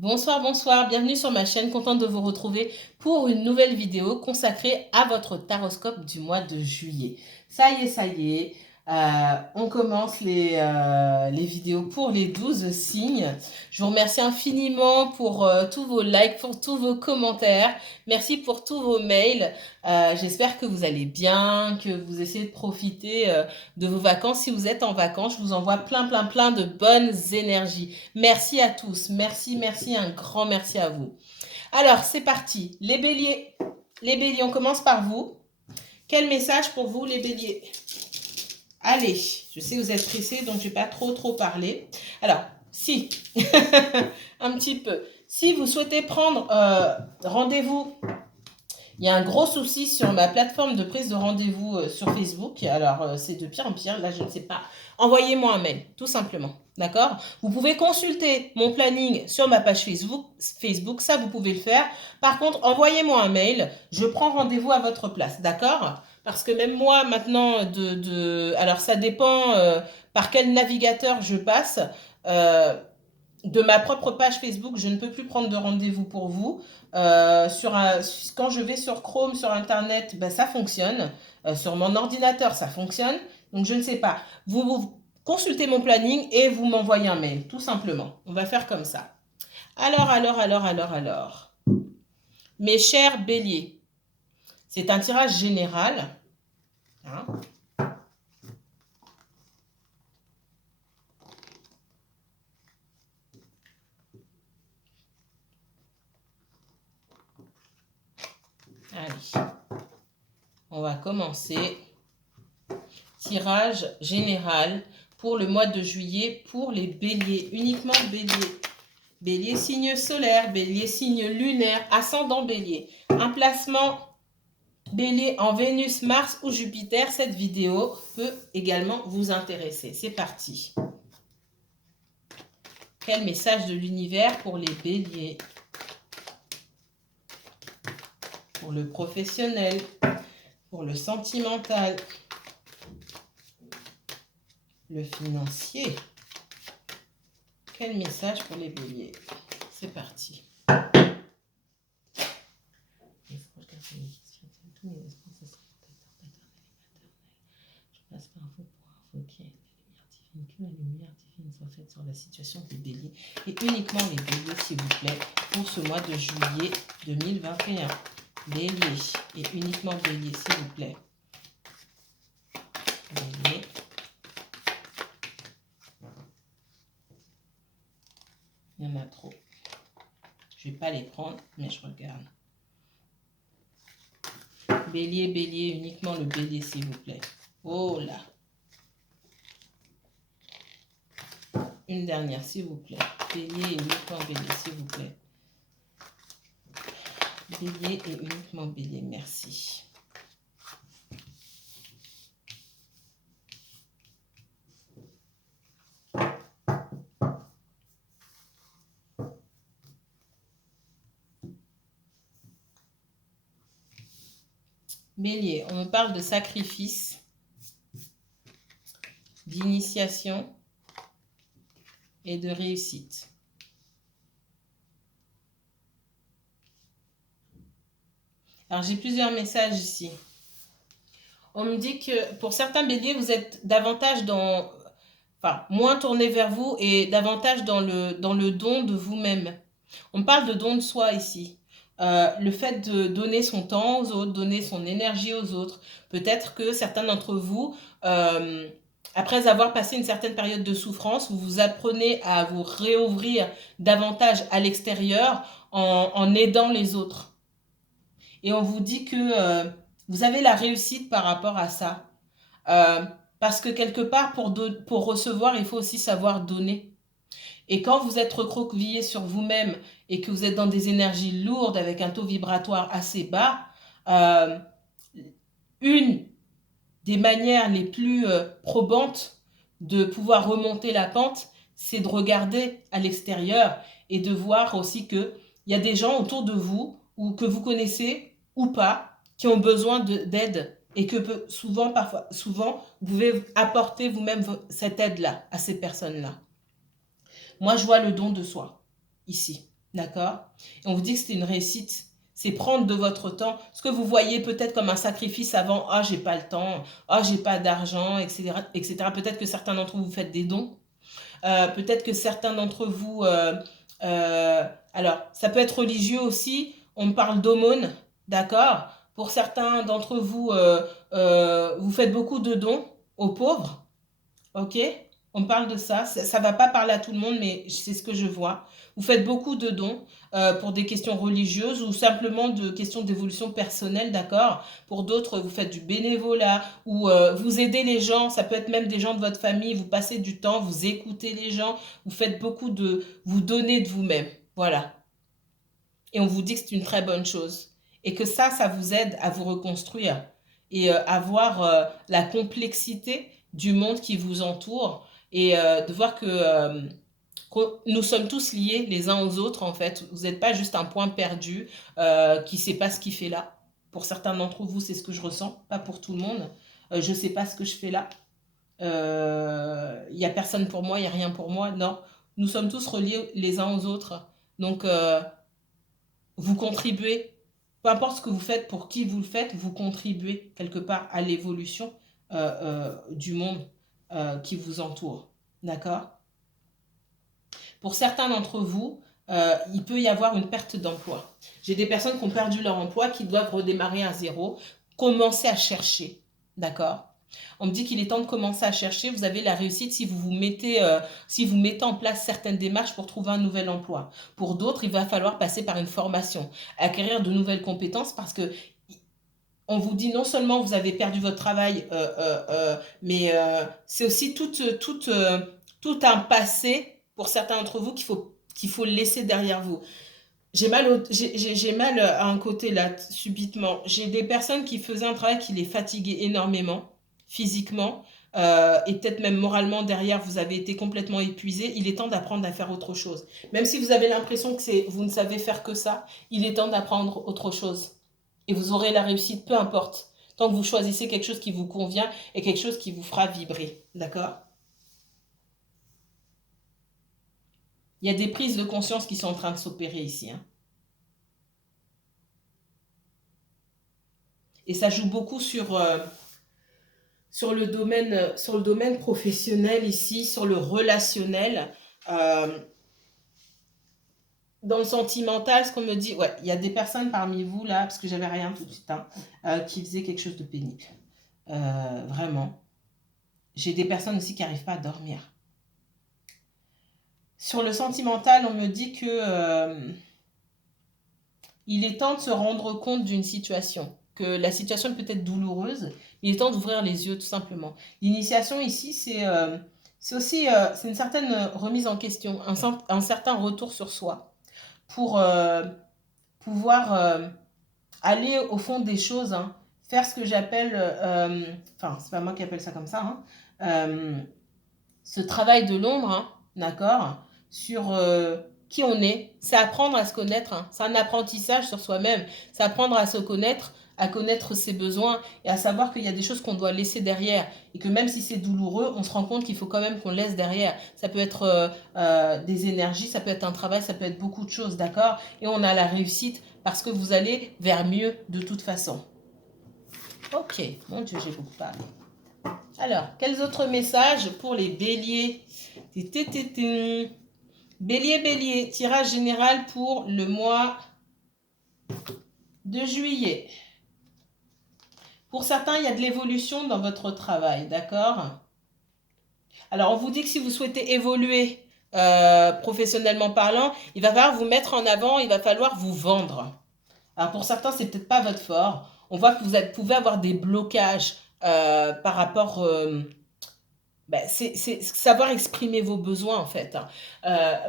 Bonsoir, bonsoir, bienvenue sur ma chaîne, contente de vous retrouver pour une nouvelle vidéo consacrée à votre taroscope du mois de juillet. Ça y est, on commence les vidéos pour les 12 signes. Je vous remercie infiniment pour tous vos likes, pour tous vos commentaires. Merci pour tous vos mails. J'espère que vous allez bien, que vous essayez de profiter de vos vacances. Si vous êtes en vacances, je vous envoie plein de bonnes énergies. Merci à tous. Merci, un grand merci à vous. Alors, c'est parti. Les béliers. Les béliers, on commence par vous. Quel message pour vous, les béliers? Allez, je sais que vous êtes pressés, donc je ne vais pas trop parler. Alors, si, un petit peu. Si vous souhaitez prendre rendez-vous, il y a un gros souci sur ma plateforme de prise de rendez-vous sur Facebook. Alors, c'est de pire en pire. Là, je ne sais pas. Envoyez-moi un mail, tout simplement. D'accord? Vous pouvez consulter mon planning sur ma page Facebook. Ça, vous pouvez le faire. Par contre, envoyez-moi un mail. Je prends rendez-vous à votre place. D'accord? Parce que même moi, maintenant, alors, ça dépend par quel navigateur je passe. De ma propre page Facebook, je ne peux plus prendre de rendez-vous pour vous. Quand je vais sur Chrome, sur Internet, ben, ça fonctionne. Sur mon ordinateur, ça fonctionne. Donc, je ne sais pas. Vous consultez mon planning et vous m'envoyez un mail, tout simplement. On va faire comme ça. Alors. Mes chers béliers, c'est un tirage général. Hein. Allez, on va commencer. Tirage général pour le mois de juillet pour les béliers, uniquement béliers. Bélier signe solaire, bélier signe lunaire, ascendant bélier. Un placement bélier en Vénus, Mars ou Jupiter, cette vidéo peut également vous intéresser. C'est parti. Quel message de l'univers pour les béliers? Pour le professionnel, pour le sentimental, le financier. Quel message pour les béliers? C'est parti. Je passe par vous pour invoquer que la lumière divine soit faite sur la situation des béliers et uniquement les béliers, s'il vous plaît, pour ce mois de juillet 2021. Bélier et uniquement bélier, s'il vous plaît. Bélier. Il y en a trop. Je ne vais pas les prendre, mais je regarde. Bélier, uniquement le bélier, s'il vous plaît. Oh là. Une dernière, s'il vous plaît. Bélier et uniquement bélier, s'il vous plaît. Bélier et uniquement bélier, merci. Bélier, on me parle de sacrifice, d'initiation et de réussite. Alors, j'ai plusieurs messages ici. On me dit que pour certains béliers, vous êtes davantage dans... Enfin, moins tourné vers vous et davantage dans le don de vous-même. On parle de don de soi ici. Le fait de donner son temps aux autres, donner son énergie aux autres. Peut-être que certains d'entre vous, après avoir passé une certaine période de souffrance, vous apprenez à vous réouvrir davantage à l'extérieur en aidant les autres. Et on vous dit que vous avez la réussite par rapport à ça. Parce que quelque part, pour recevoir, il faut aussi savoir donner. Et quand vous êtes recroquevillé sur vous-même et que vous êtes dans des énergies lourdes avec un taux vibratoire assez bas, une des manières les plus probantes de pouvoir remonter la pente, c'est de regarder à l'extérieur et de voir aussi qu'il y a des gens autour de vous ou que vous connaissez ou pas qui ont besoin d'aide et que souvent, vous pouvez apporter vous-même cette aide-là à ces personnes-là. Moi, je vois le don de soi, ici. D'accord? Et on vous dit que c'est une réussite. C'est prendre de votre temps. Ce que vous voyez peut-être comme un sacrifice avant, ah, j'ai pas le temps, ah, j'ai pas d'argent, etc., etc. Peut-être que certains d'entre vous, vous faites des dons. Peut-être que certains d'entre vous, alors, ça peut être religieux aussi. On parle d'aumône, d'accord? Pour certains d'entre vous, vous faites beaucoup de dons aux pauvres. Ok, on parle de ça. Ça ne va pas parler à tout le monde, mais c'est ce que je vois. Vous faites beaucoup de dons pour des questions religieuses ou simplement de questions d'évolution personnelle, d'accord? Pour d'autres, vous faites du bénévolat ou vous aidez les gens. Ça peut être même des gens de votre famille. Vous passez du temps, vous écoutez les gens. Vous faites beaucoup de... Vous donnez de vous-même. Voilà. Et on vous dit que c'est une très bonne chose. Et que ça vous aide à vous reconstruire et à voir la complexité du monde qui vous entoure et de voir que nous sommes tous liés les uns aux autres en fait. Vous n'êtes pas juste un point perdu qui ne sait pas ce qu'il fait là. Pour certains d'entre vous, c'est ce que je ressens, pas pour tout le monde. Je ne sais pas ce que je fais là. Il n'y a personne pour moi, il n'y a rien pour moi. Non, nous sommes tous reliés les uns aux autres. Donc, vous contribuez, peu importe ce que vous faites, pour qui vous le faites, vous contribuez quelque part à l'évolution du monde qui vous entoure. D'accord? Pour certains d'entre vous, il peut y avoir une perte d'emploi. J'ai des personnes qui ont perdu leur emploi, qui doivent redémarrer à zéro, commencer à chercher. D'accord? On me dit qu'il est temps de commencer à chercher. Vous avez la réussite si si vous mettez en place certaines démarches pour trouver un nouvel emploi. Pour d'autres, il va falloir passer par une formation, acquérir de nouvelles compétences parce que on vous dit non seulement vous avez perdu votre travail, mais c'est aussi tout un passé pour certains d'entre vous qu'il faut laisser derrière vous. J'ai mal à un côté là, subitement. J'ai des personnes qui faisaient un travail qui les fatiguait énormément, physiquement, et peut-être même moralement derrière, vous avez été complètement épuisé. Il est temps d'apprendre à faire autre chose. Même si vous avez l'impression que vous ne savez faire que ça, il est temps d'apprendre autre chose. Et vous aurez la réussite, peu importe. Tant que vous choisissez quelque chose qui vous convient et quelque chose qui vous fera vibrer. D'accord? Il y a des prises de conscience qui sont en train de s'opérer ici, hein. Et ça joue beaucoup sur le domaine professionnel ici, sur le relationnel. Euh, dans le sentimental, ce qu'on me dit, ouais, il y a des personnes parmi vous là, parce que j'avais rien tout de suite, hein, qui faisaient quelque chose de pénible. Vraiment. J'ai des personnes aussi qui n'arrivent pas à dormir. Sur le sentimental, on me dit que il est temps de se rendre compte d'une situation, que la situation peut être douloureuse. Il est temps d'ouvrir les yeux, tout simplement. L'initiation ici, c'est aussi c'est une certaine remise en question, un certain retour sur soi pour pouvoir aller au fond des choses, hein, faire ce que j'appelle, enfin, c'est pas moi qui appelle ça comme ça, hein, ce travail de l'ombre, hein, d'accord, sur qui on est. C'est apprendre à se connaître, hein. C'est un apprentissage sur soi-même. C'est apprendre à se connaître, à connaître ses besoins et à savoir qu'il y a des choses qu'on doit laisser derrière. Et que même si c'est douloureux, on se rend compte qu'il faut quand même qu'on laisse derrière. Ça peut être des énergies, ça peut être un travail, ça peut être beaucoup de choses, d'accord? Et on a la réussite parce que vous allez vers mieux de toute façon. Ok, mon Dieu, j'ai beaucoup parlé. Alors, quels autres messages pour les béliers? Bélier, bélier, tirage général pour le mois de juillet. Pour certains, il y a de l'évolution dans votre travail, d'accord? Alors, on vous dit que si vous souhaitez évoluer professionnellement parlant, il va falloir vous mettre en avant, il va falloir vous vendre. Alors, pour certains, c'est peut-être pas votre fort. On voit que vous pouvez avoir des blocages par rapport... ben, c'est savoir exprimer vos besoins en fait, hein.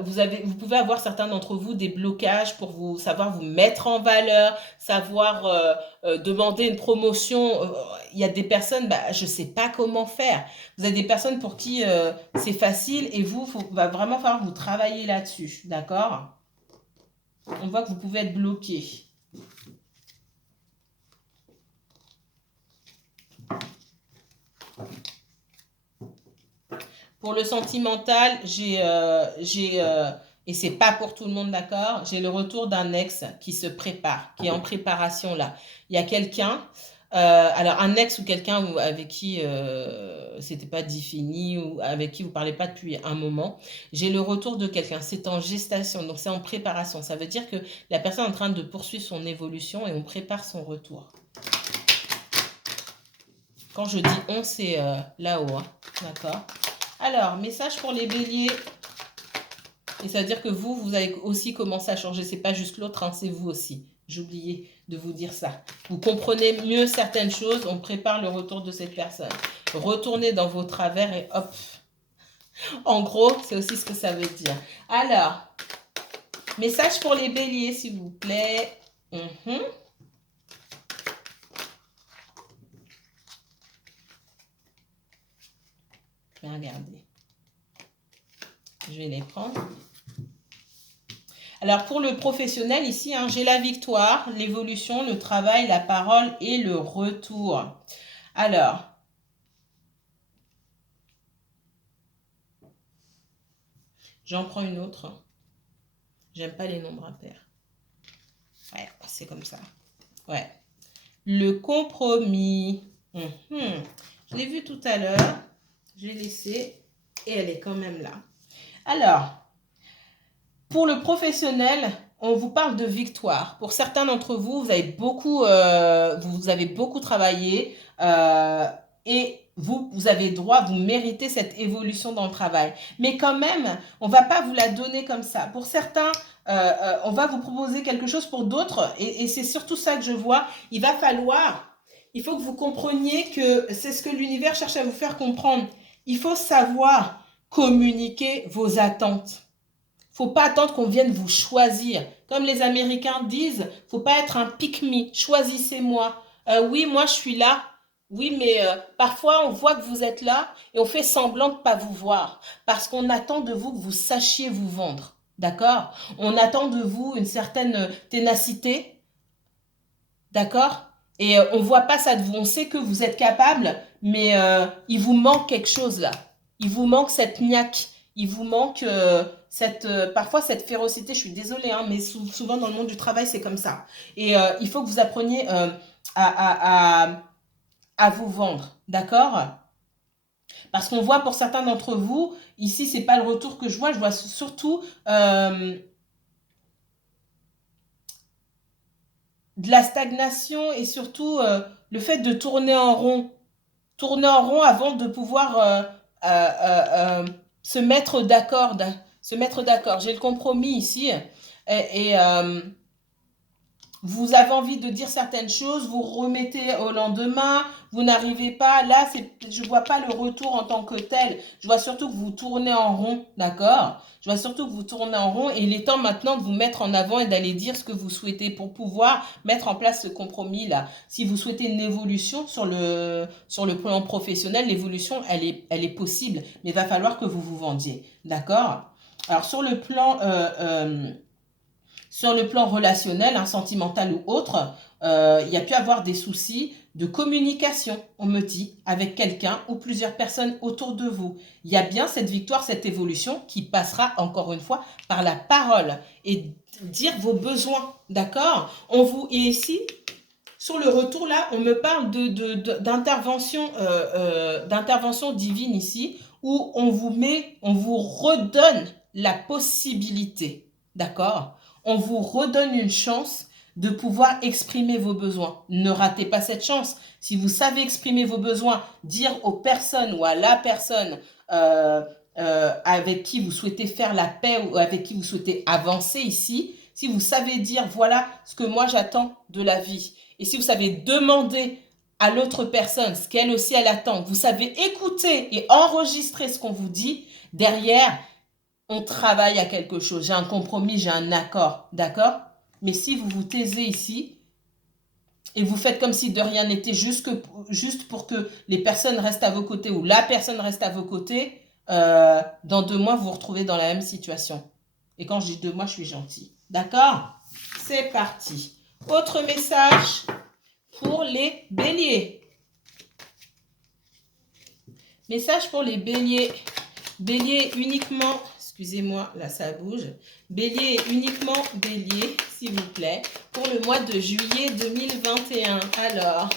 Vous pouvez avoir certains d'entre vous des blocages pour savoir vous mettre en valeur, savoir demander une promotion. Il y a des personnes, bah, je ne sais pas comment faire. Vous avez des personnes pour qui c'est facile et va vraiment falloir vous travailler là-dessus, d'accord? On voit que vous pouvez être bloqué. Pour le sentimental, j'ai Et c'est pas pour tout le monde, d'accord? J'ai le retour d'un ex qui se prépare, qui est en préparation là. Il y a quelqu'un, alors un ex ou quelqu'un avec qui c'était pas défini ou avec qui vous parlez pas depuis un moment. J'ai le retour de quelqu'un, c'est en gestation, donc c'est en préparation. Ça veut dire que la personne est en train de poursuivre son évolution et on prépare son retour. Quand je dis on, c'est là-haut, hein, d'accord? Alors, message pour les béliers. Et ça veut dire que vous avez aussi commencé à changer. C'est pas juste l'autre, hein, c'est vous aussi. J'ai oublié de vous dire ça. Vous comprenez mieux certaines choses. On prépare le retour de cette personne. Retournez dans vos travers et hop. En gros, c'est aussi ce que ça veut dire. Alors, message pour les béliers, s'il vous plaît. Regardez. Je vais les prendre. Alors, pour le professionnel, ici, hein, j'ai la victoire, l'évolution, le travail, la parole et le retour. Alors, j'en prends une autre. J'aime pas les nombres impairs. Ouais, c'est comme ça. Ouais. Le compromis. Je l'ai vu tout à l'heure. Je l'ai laissé et elle est quand même là. Alors, pour le professionnel, on vous parle de victoire. Pour certains d'entre vous, vous avez beaucoup travaillé et vous avez droit, vous méritez cette évolution dans le travail. Mais quand même, on ne va pas vous la donner comme ça. Pour certains, on va vous proposer quelque chose, pour d'autres, et c'est surtout ça que je vois, il faut que vous compreniez que c'est ce que l'univers cherche à vous faire comprendre. Il faut savoir communiquer vos attentes. Faut pas attendre qu'on vienne vous choisir. Comme les Américains disent, faut pas être un pick-me, choisissez-moi. Oui, moi je suis là. Oui, mais parfois on voit que vous êtes là et on fait semblant de ne pas vous voir. Parce qu'on attend de vous que vous sachiez vous vendre. D'accord? On attend de vous une certaine ténacité. D'accord? Et on ne voit pas ça de vous. On sait que vous êtes capable, mais il vous manque quelque chose là. Il vous manque cette niaque. Il vous manque parfois cette férocité. Je suis désolée, hein, mais souvent dans le monde du travail, c'est comme ça. Et il faut que vous appreniez à vous vendre. D'accord? Parce qu'on voit pour certains d'entre vous, ici, c'est pas le retour que je vois. Je vois surtout de la stagnation et surtout le fait de tourner en rond. Tourner en rond avant de pouvoir se mettre d'accord. J'ai le compromis ici. Et vous avez envie de dire certaines choses, vous remettez au lendemain, vous n'arrivez pas. Là, je ne vois pas le retour en tant que tel. Je vois surtout que vous tournez en rond, d'accord? Je vois surtout que vous tournez en rond et il est temps maintenant de vous mettre en avant et d'aller dire ce que vous souhaitez pour pouvoir mettre en place ce compromis-là. Si vous souhaitez une évolution sur le plan professionnel, l'évolution, elle est possible, mais il va falloir que vous vous vendiez, d'accord? Alors, sur le plan relationnel, hein, sentimental ou autre, il y a pu avoir des soucis de communication, on me dit, avec quelqu'un ou plusieurs personnes autour de vous. Il y a bien cette victoire, cette évolution qui passera encore une fois par la parole et dire vos besoins, d'accord? Et ici, sur le retour là, on me parle d'intervention divine ici, où on vous redonne la possibilité, d'accord? On vous redonne une chance de pouvoir exprimer vos besoins. Ne ratez pas cette chance. Si vous savez exprimer vos besoins, dire aux personnes ou à la personne avec qui vous souhaitez faire la paix ou avec qui vous souhaitez avancer ici, si vous savez dire voilà ce que moi j'attends de la vie, et si vous savez demander à l'autre personne ce qu'elle aussi elle attend, vous savez écouter et enregistrer ce qu'on vous dit, derrière, on travaille à quelque chose. J'ai un compromis, j'ai un accord, d'accord? Mais si vous vous taisez ici et vous faites comme si de rien n'était, juste pour que les personnes restent à vos côtés ou la personne reste à vos côtés, dans 2 mois, vous vous retrouvez dans la même situation. Et quand je dis 2 mois, je suis gentille. D'accord? C'est parti. Autre message pour les béliers. Message pour les béliers. Bélier uniquement, Excusez-moi, là ça bouge. Bélier et uniquement bélier, s'il vous plaît, pour le mois de juillet 2021. Alors,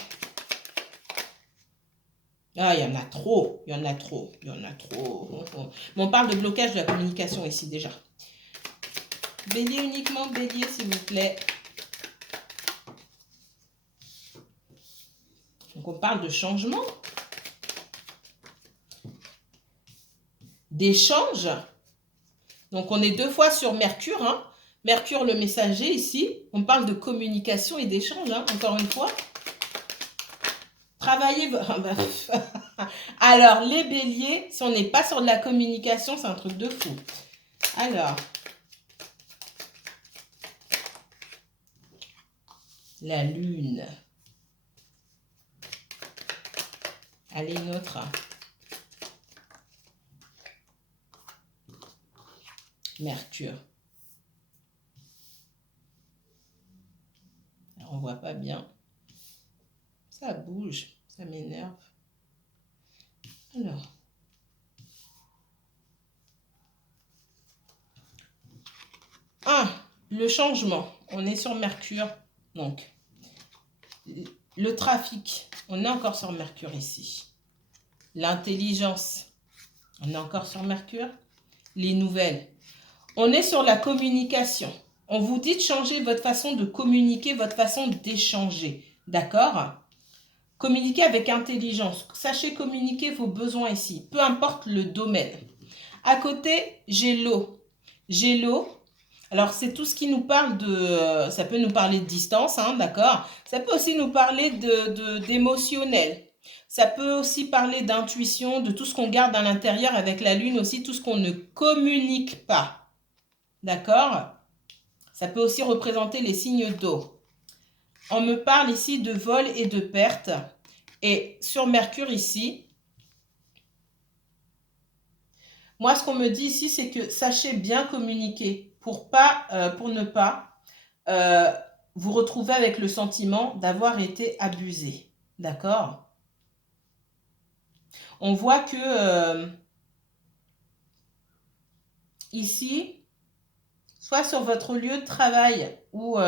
ah, il y en a trop, il y en a trop, il y en a trop. Mais on parle de blocage de la communication ici déjà. Bélier, uniquement bélier, s'il vous plaît. Donc, on parle de changement, d'échange. Donc, on est 2 fois sur Mercure. Hein. Mercure, le messager, ici. On parle de communication et d'échange, hein, encore une fois. Travaillez... Alors, les béliers, si on n'est pas sur de la communication, c'est un truc de fou. Alors, la lune. Allez, une autre. Mercure. Alors, on voit pas bien. Ça bouge, ça m'énerve. Alors. Ah, le changement. On est sur Mercure. Donc, le trafic. On est encore sur Mercure ici. L'intelligence. On est encore sur Mercure. Les nouvelles. On est sur la communication. On vous dit de changer votre façon de communiquer, votre façon d'échanger. D'accord ? Communiquer avec intelligence. Sachez communiquer vos besoins ici. Peu importe le domaine. À côté, j'ai l'eau. J'ai l'eau. Alors, c'est tout ce qui nous parle de... Ça peut nous parler de distance, hein, d'accord ? Ça peut aussi nous parler d'émotionnel. Ça peut aussi parler d'intuition, de tout ce qu'on garde à l'intérieur avec la lune aussi, tout ce qu'on ne communique pas. D'accord? Ça peut aussi représenter les signes d'eau. On me parle ici de vol et de perte. Et sur Mercure ici, moi, ce qu'on me dit ici, c'est que sachez bien communiquer pour ne pas vous retrouver avec le sentiment d'avoir été abusé. D'accord? On voit que ici, soit sur votre lieu de travail ou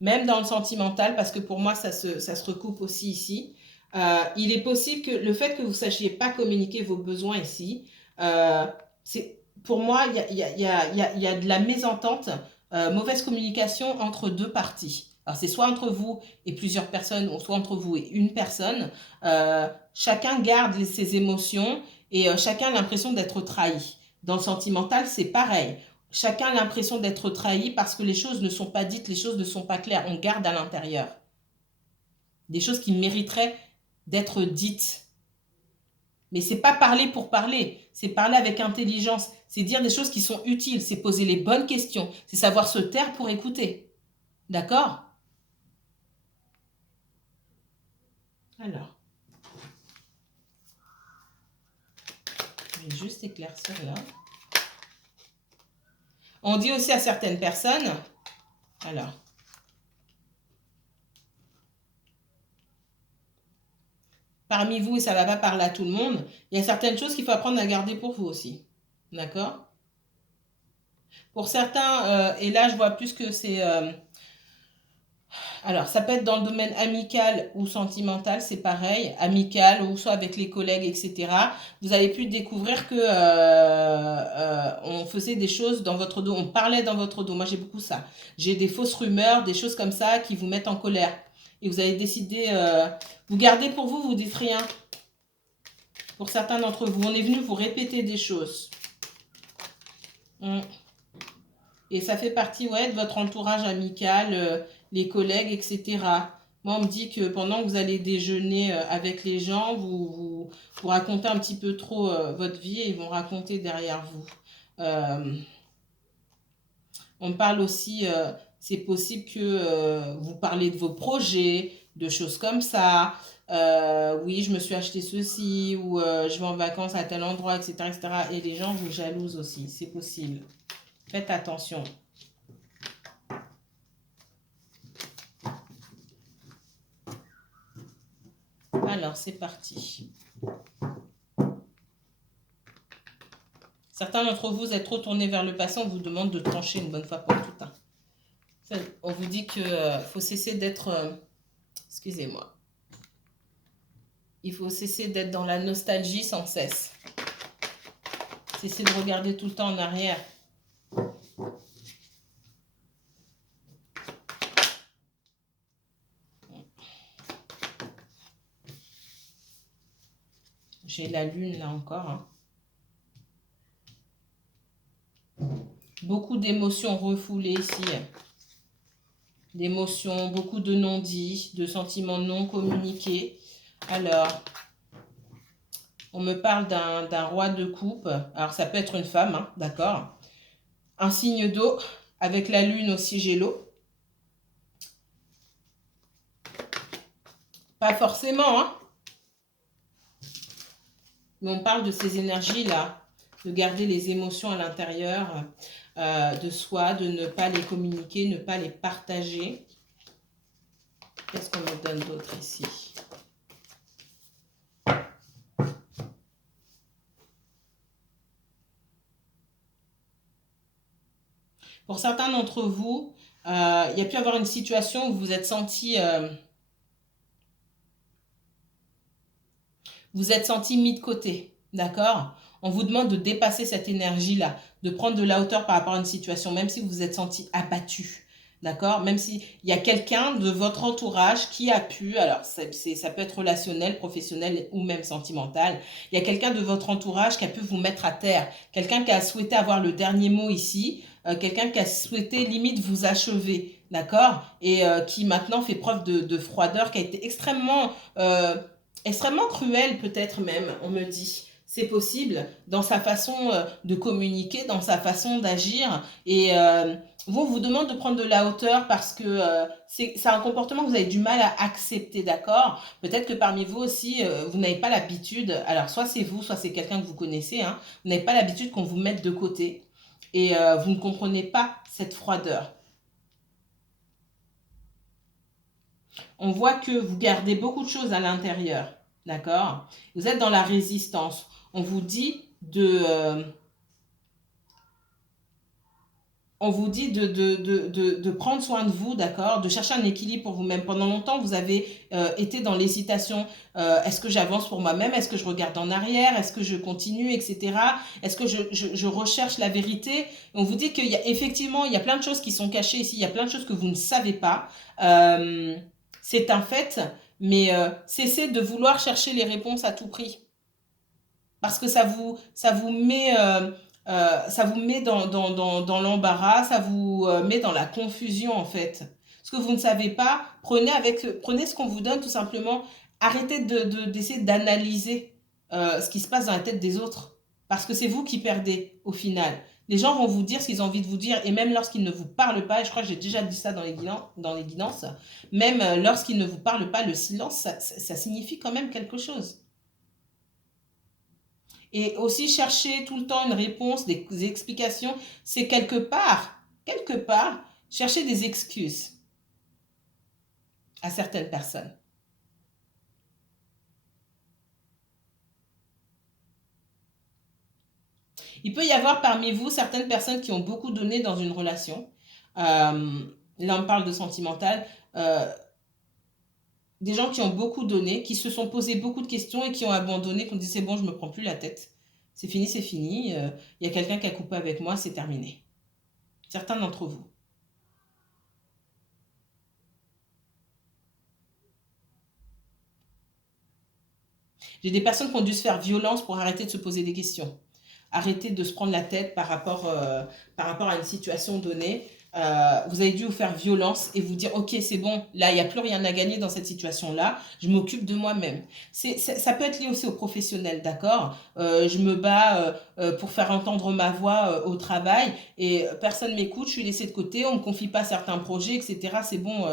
même dans le sentimental, parce que pour moi, ça se recoupe aussi ici, il est possible que le fait que vous ne sachiez pas communiquer vos besoins ici, pour moi, il y a de la mésentente, mauvaise communication entre 2 parties. Alors, c'est soit entre vous et plusieurs personnes, ou soit entre vous et une personne. Chacun garde ses émotions et chacun a l'impression d'être trahi. Dans le sentimental, c'est pareil. Chacun a l'impression d'être trahi parce que les choses ne sont pas dites, les choses ne sont pas claires. On garde à l'intérieur des choses qui mériteraient d'être dites. Mais c'est pas parler pour parler, c'est parler avec intelligence, c'est dire des choses qui sont utiles, c'est poser les bonnes questions, c'est savoir se taire pour écouter. D'accord? Alors, je vais juste éclaircir là. On dit aussi à certaines personnes, alors, parmi vous, et ça ne va pas parler à tout le monde, il y a certaines choses qu'il faut apprendre à garder pour vous aussi. D'accord? Pour certains, et là je vois plus que c'est... alors, ça peut être dans le domaine amical ou sentimental, c'est pareil, amical ou soit avec les collègues, etc. Vous avez pu découvrir que on faisait des choses dans votre dos, on parlait dans votre dos. Moi, j'ai beaucoup ça. J'ai des fausses rumeurs, des choses comme ça qui vous mettent en colère. Et vous avez décidé, vous gardez pour vous, vous dites rien. Pour certains d'entre vous, on est venu vous répéter des choses. Et ça fait partie, ouais, de votre entourage amical, les collègues, etc. Moi, on me dit que pendant que vous allez déjeuner avec les gens, vous racontez un petit peu trop votre vie et ils vont raconter derrière vous. On me parle aussi, c'est possible que vous parlez de vos projets, de choses comme ça. Oui, je me suis acheté ceci ou je vais en vacances à tel endroit, etc., etc. Et les gens vous jalousent aussi, c'est possible. Faites attention. Alors, c'est parti. Certains d'entre vous êtes trop tournés vers le passé, on vous demande de trancher une bonne fois pour toutes. Hein. On vous dit qu'il faut cesser d'être... excusez-moi. Il faut cesser d'être dans la nostalgie sans cesse. Cesser de regarder tout le temps en arrière. J'ai la lune là encore. Hein. Beaucoup d'émotions refoulées ici. D'émotions, beaucoup de non-dits, de sentiments non communiqués. Alors, on me parle d'un roi de coupe. Alors, ça peut être une femme, hein, d'accord. Un signe d'eau avec la lune aussi Gélo. Pas forcément, hein. Mais on parle de ces énergies-là, de garder les émotions à l'intérieur de soi, de ne pas les communiquer, ne pas les partager. Qu'est-ce qu'on me donne d'autre ici? Pour certains d'entre vous, il y a pu avoir une situation où vous vous êtes senti mis de côté, d'accord? On vous demande de dépasser cette énergie-là, de prendre de la hauteur par rapport à une situation, même si vous vous êtes senti abattu, d'accord? Même s'il y a quelqu'un de votre entourage qui a pu, alors ça peut être relationnel, professionnel ou même sentimental, il y a quelqu'un de votre entourage qui a pu vous mettre à terre, quelqu'un qui a souhaité avoir le dernier mot ici, quelqu'un qui a souhaité limite vous achever, d'accord? Et qui maintenant fait preuve de froideur, qui a été extrêmement cruel peut-être même, on me dit. C'est possible dans sa façon de communiquer, dans sa façon d'agir. Et vous demande de prendre de la hauteur parce que c'est un comportement que vous avez du mal à accepter, d'accord? Peut-être que parmi vous aussi, vous n'avez pas l'habitude, alors soit c'est vous, soit c'est quelqu'un que vous connaissez, hein, vous n'avez pas l'habitude qu'on vous mette de côté. Et vous ne comprenez pas cette froideur. On voit que vous gardez beaucoup de choses à l'intérieur, d'accord? Vous êtes dans la résistance. On vous dit de prendre soin de vous, d'accord? De chercher un équilibre pour vous-même. Pendant longtemps, vous avez été dans l'hésitation. Est-ce que j'avance pour moi-même? Est-ce que je regarde en arrière? Est-ce que je continue, etc.? Est-ce que je recherche la vérité? On vous dit qu'il y a effectivement, il y a plein de choses qui sont cachées ici. Il y a plein de choses que vous ne savez pas. C'est un fait, mais cessez de vouloir chercher les réponses à tout prix. Parce que ça vous met dans l'embarras, ça vous met dans la confusion en fait. Ce que vous ne savez pas, prenez ce qu'on vous donne tout simplement. Arrêtez d'essayer d'analyser ce qui se passe dans la tête des autres. Parce que c'est vous qui perdez au final. Les gens vont vous dire ce qu'ils ont envie de vous dire et même lorsqu'ils ne vous parlent pas, et je crois que j'ai déjà dit ça dans les guidances, même lorsqu'ils ne vous parlent pas, le silence, ça signifie quand même quelque chose. Et aussi chercher tout le temps une réponse, des explications, c'est quelque part, chercher des excuses à certaines personnes. Il peut y avoir parmi vous certaines personnes qui ont beaucoup donné dans une relation. Là, on parle de sentimental. Des gens qui ont beaucoup donné, qui se sont posé beaucoup de questions et qui ont abandonné, qui ont dit c'est bon, je ne me prends plus la tête. C'est fini, c'est fini. Il y a quelqu'un qui a coupé avec moi, c'est terminé. Certains d'entre vous. J'ai des personnes qui ont dû se faire violence pour arrêter de se poser des questions. Arrêter de se prendre la tête par rapport à une situation donnée. Vous avez dû vous faire violence et vous dire ok c'est bon, là il n'y a plus rien à gagner dans cette situation là, je m'occupe de moi-même. Ça peut être lié aussi aux professionnels, d'accord? Je me bats pour faire entendre ma voix au travail et personne m'écoute, je suis laissée de côté, on ne me confie pas certains projets, etc. C'est bon,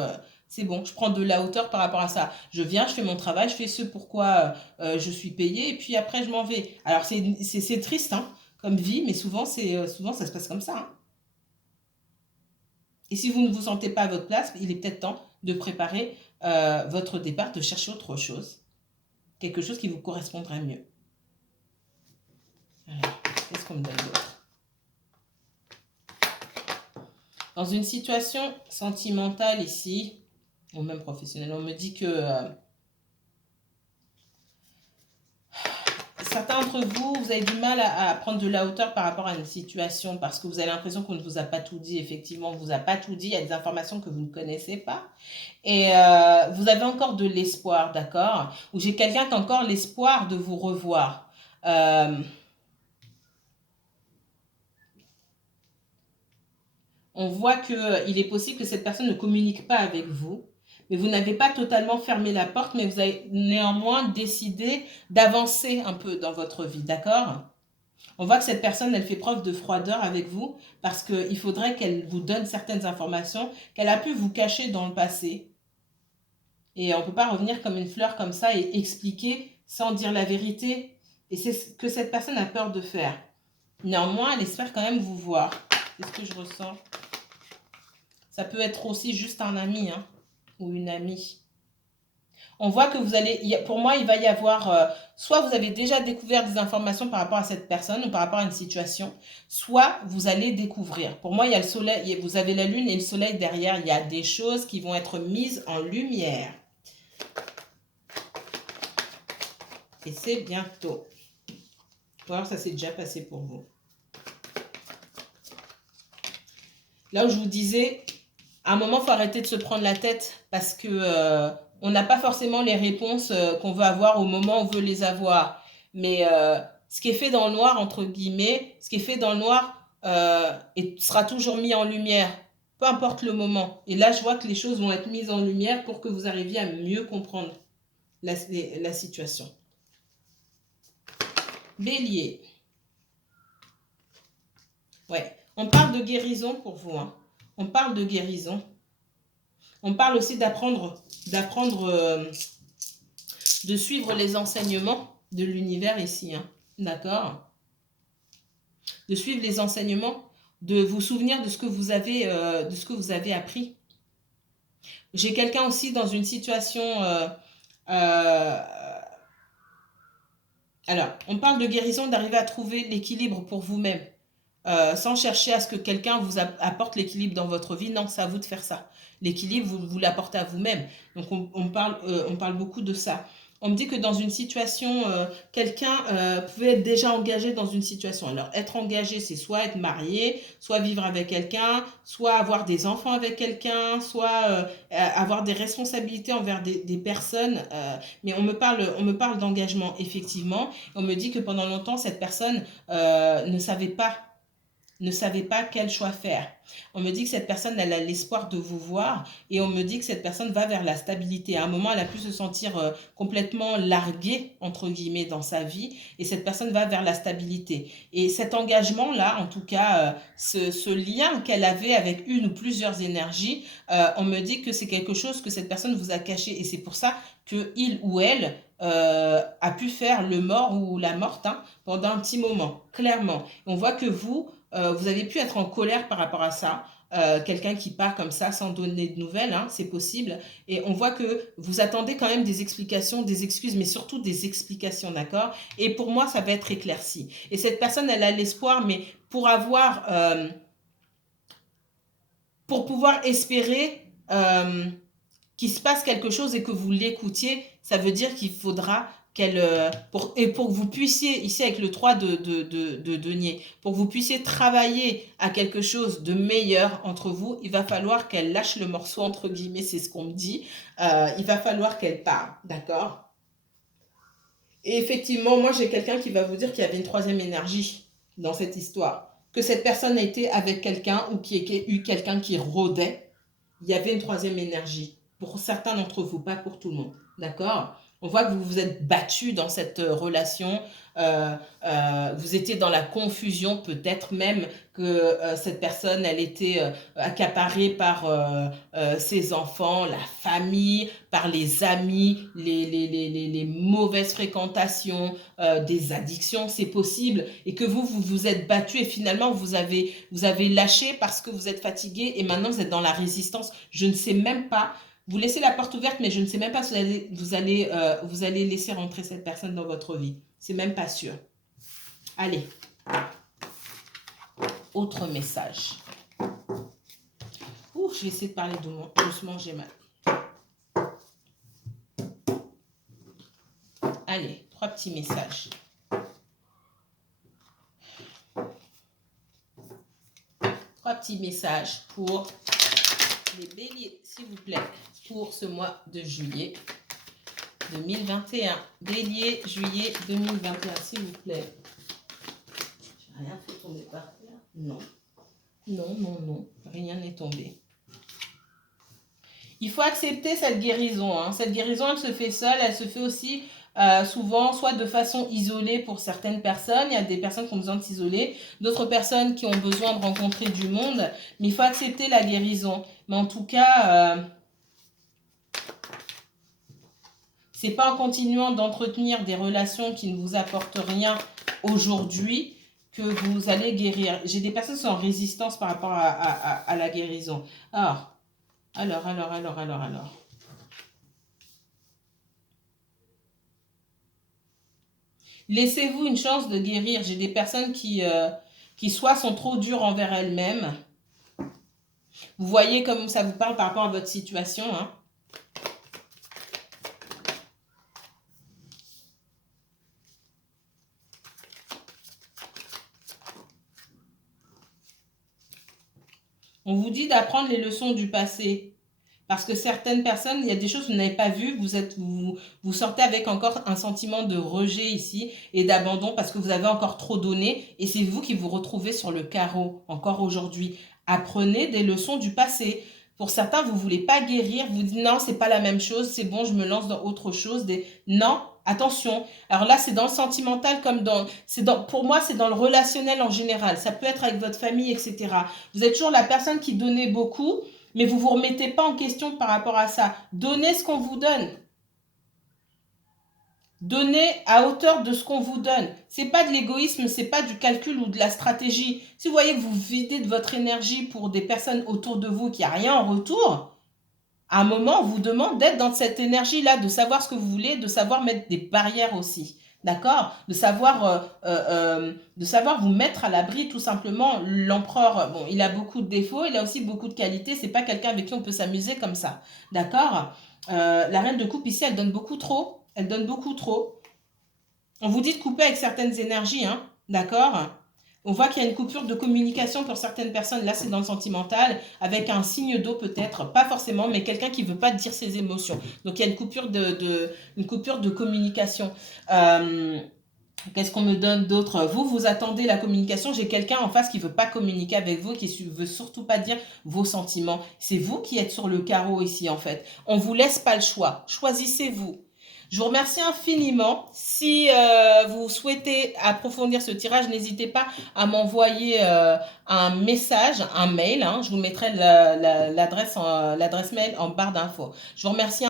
je prends de la hauteur par rapport à ça. Je viens, je fais mon travail, je fais ce pourquoi je suis payée et puis après je m'en vais. Alors c'est triste hein, comme vie, mais souvent ça se passe comme ça. Hein. Et si vous ne vous sentez pas à votre place, il est peut-être temps de préparer votre départ, de chercher autre chose. Quelque chose qui vous correspondrait mieux. Alors, Qu'est-ce qu'on me donne d'autre? Dans une situation sentimentale ici, ou même professionnelle, on me dit que certains d'entre vous, vous avez du mal à prendre de la hauteur par rapport à une situation parce que vous avez l'impression qu'on ne vous a pas tout dit. Effectivement, on ne vous a pas tout dit. Il y a des informations que vous ne connaissez pas. Et vous avez encore de l'espoir, d'accord? Ou j'ai quelqu'un qui a encore l'espoir de vous revoir. On voit qu'il est possible que cette personne ne communique pas avec vous, mais vous n'avez pas totalement fermé la porte, mais vous avez néanmoins décidé d'avancer un peu dans votre vie, d'accord? On voit que cette personne, elle fait preuve de froideur avec vous parce qu'il faudrait qu'elle vous donne certaines informations qu'elle a pu vous cacher dans le passé. Et on ne peut pas revenir comme une fleur comme ça et expliquer sans dire la vérité. Et c'est ce que cette personne a peur de faire. Néanmoins, elle espère quand même vous voir. C'est ce que je ressens. Ça peut être aussi juste un ami hein, ou une amie. On voit que vous allez, pour moi, il va y avoir, soit vous avez déjà découvert des informations par rapport à cette personne ou par rapport à une situation, soit vous allez découvrir. Pour moi, il y a le soleil, vous avez la lune et le soleil derrière, il y a des choses qui vont être mises en lumière. Et c'est bientôt. Ou alors ça s'est déjà passé pour vous. Là où je vous disais, à un moment, il faut arrêter de se prendre la tête parce que on n'a pas forcément les réponses qu'on veut avoir au moment où on veut les avoir. Mais ce qui est fait dans le noir, entre guillemets, ce qui est fait dans le noir sera toujours mis en lumière, peu importe le moment. Et là, je vois que les choses vont être mises en lumière pour que vous arriviez à mieux comprendre la situation. Bélier. Ouais, on parle de guérison pour vous. Hein. On parle de guérison. On parle aussi d'apprendre, de suivre les enseignements de l'univers ici. Hein. D'accord? De suivre les enseignements, de vous souvenir de ce que vous avez appris. J'ai quelqu'un aussi dans une situation... alors, on parle de guérison, d'arriver à trouver l'équilibre pour vous-même. Sans chercher à ce que quelqu'un vous apporte l'équilibre dans votre vie. Non, c'est à vous de faire ça. L'équilibre, vous l'apportez à vous-même. Donc, on parle beaucoup de ça. On me dit que dans une situation, quelqu'un pouvait être déjà engagé dans une situation. Alors, être engagé, c'est soit être marié, soit vivre avec quelqu'un, soit avoir des enfants avec quelqu'un, soit avoir des responsabilités envers des personnes. Mais on me parle d'engagement, effectivement. On me dit que pendant longtemps, cette personne ne savait pas quel choix faire. On me dit que cette personne, elle a l'espoir de vous voir et on me dit que cette personne va vers la stabilité. À un moment, elle a pu se sentir complètement larguée, entre guillemets, dans sa vie et cette personne va vers la stabilité. Et cet engagement-là, en tout cas, ce lien qu'elle avait avec une ou plusieurs énergies, on me dit que c'est quelque chose que cette personne vous a caché et c'est pour ça qu'il ou elle a pu faire le mort ou la morte hein, pendant un petit moment, clairement. On voit que vous avez pu être en colère par rapport à ça. Quelqu'un qui part comme ça sans donner de nouvelles, hein, c'est possible. Et on voit que vous attendez quand même des explications, des excuses, mais surtout des explications, d'accord? Et pour moi, ça va être éclairci. Et cette personne, elle a l'espoir, mais pour pouvoir espérer qu'il se passe quelque chose et que vous l'écoutiez, ça veut dire qu'il faudra pour que vous puissiez, ici avec le 3 de denier, pour que vous puissiez travailler à quelque chose de meilleur entre vous, il va falloir qu'elle lâche le morceau, entre guillemets, c'est ce qu'on me dit. Il va falloir qu'elle parle, d'accord? Et effectivement, moi j'ai quelqu'un qui va vous dire qu'il y avait une troisième énergie dans cette histoire. Que cette personne a été avec quelqu'un ou qui a eu quelqu'un qui rôdait, il y avait une troisième énergie. Pour certains d'entre vous, pas pour tout le monde. D'accord? On voit que vous vous êtes battu dans cette relation. Vous étiez dans la confusion, peut-être même que cette personne, elle était accaparée par ses enfants, la famille, par les amis, les mauvaises fréquentations, des addictions, c'est possible. Et que vous vous êtes battu et finalement vous avez lâché parce que vous êtes fatigué et maintenant vous êtes dans la résistance. Je ne sais même pas. Vous laissez la porte ouverte, mais je ne sais même pas si vous allez laisser rentrer cette personne dans votre vie. C'est même pas sûr. Allez. autre message. Ouh, je vais essayer de parler doucement, j'ai mal. Allez, 3 petits messages. 3 petits messages pour les béliers, s'il vous plaît, pour ce mois de juillet 2021. Bélier, juillet 2021, s'il vous plaît. J'ai rien fait tomber par terre. Non. Non, non, non. Rien n'est tombé. Il faut accepter cette guérison. Hein. Cette guérison, elle se fait seule. Elle se fait aussi souvent soit de façon isolée pour certaines personnes. Il y a des personnes qui ont besoin de s'isoler. D'autres personnes qui ont besoin de rencontrer du monde. Mais il faut accepter la guérison. Mais en tout cas, c'est pas en continuant d'entretenir des relations qui ne vous apportent rien aujourd'hui que vous allez guérir. J'ai des personnes qui sont en résistance par rapport à la guérison. Alors. Laissez-vous une chance de guérir. J'ai des personnes qui soit sont trop dures envers elles-mêmes. Vous voyez comme ça vous parle par rapport à votre situation, hein. On vous dit d'apprendre les leçons du passé. Parce que certaines personnes, il y a des choses que vous n'avez pas vues, vous sortez avec encore un sentiment de rejet ici et d'abandon parce que vous avez encore trop donné et c'est vous qui vous retrouvez sur le carreau encore aujourd'hui. Apprenez des leçons du passé. Pour certains, vous ne voulez pas guérir, vous dites non, c'est pas la même chose, c'est bon, je me lance dans autre chose. Non, attention. Alors là, c'est dans le sentimental comme pour moi, c'est dans le relationnel en général. Ça peut être avec votre famille, etc. Vous êtes toujours la personne qui donnait beaucoup, mais vous ne vous remettez pas en question par rapport à ça. Donnez ce qu'on vous donne. Donnez à hauteur de ce qu'on vous donne. Ce n'est pas de l'égoïsme, ce n'est pas du calcul ou de la stratégie. Si vous voyez que vous videz de votre énergie pour des personnes autour de vous qui n'ont rien en retour, à un moment, on vous demande d'être dans cette énergie-là, de savoir ce que vous voulez, de savoir mettre des barrières aussi. D'accord, de savoir vous mettre à l'abri tout simplement. L'empereur, bon, il a beaucoup de défauts, il a aussi beaucoup de qualités. C'est pas quelqu'un avec qui on peut s'amuser comme ça. D'accord, la reine de coupe ici, elle donne beaucoup trop. Elle donne beaucoup trop. On vous dit de couper avec certaines énergies, hein. D'accord. On voit qu'il y a une coupure de communication pour certaines personnes. Là, c'est dans le sentimental, avec un signe d'eau peut-être, pas forcément, mais quelqu'un qui ne veut pas dire ses émotions. Donc, il y a une coupure de communication. Qu'est-ce qu'on me donne d'autre? Vous attendez la communication. J'ai quelqu'un en face qui ne veut pas communiquer avec vous, qui ne veut surtout pas dire vos sentiments. C'est vous qui êtes sur le carreau ici, en fait. On ne vous laisse pas le choix. Choisissez-vous. Je vous remercie infiniment. Si vous souhaitez approfondir ce tirage, n'hésitez pas à m'envoyer un message, un mail. Hein. Je vous mettrai l'adresse mail en barre d'infos. Je vous remercie.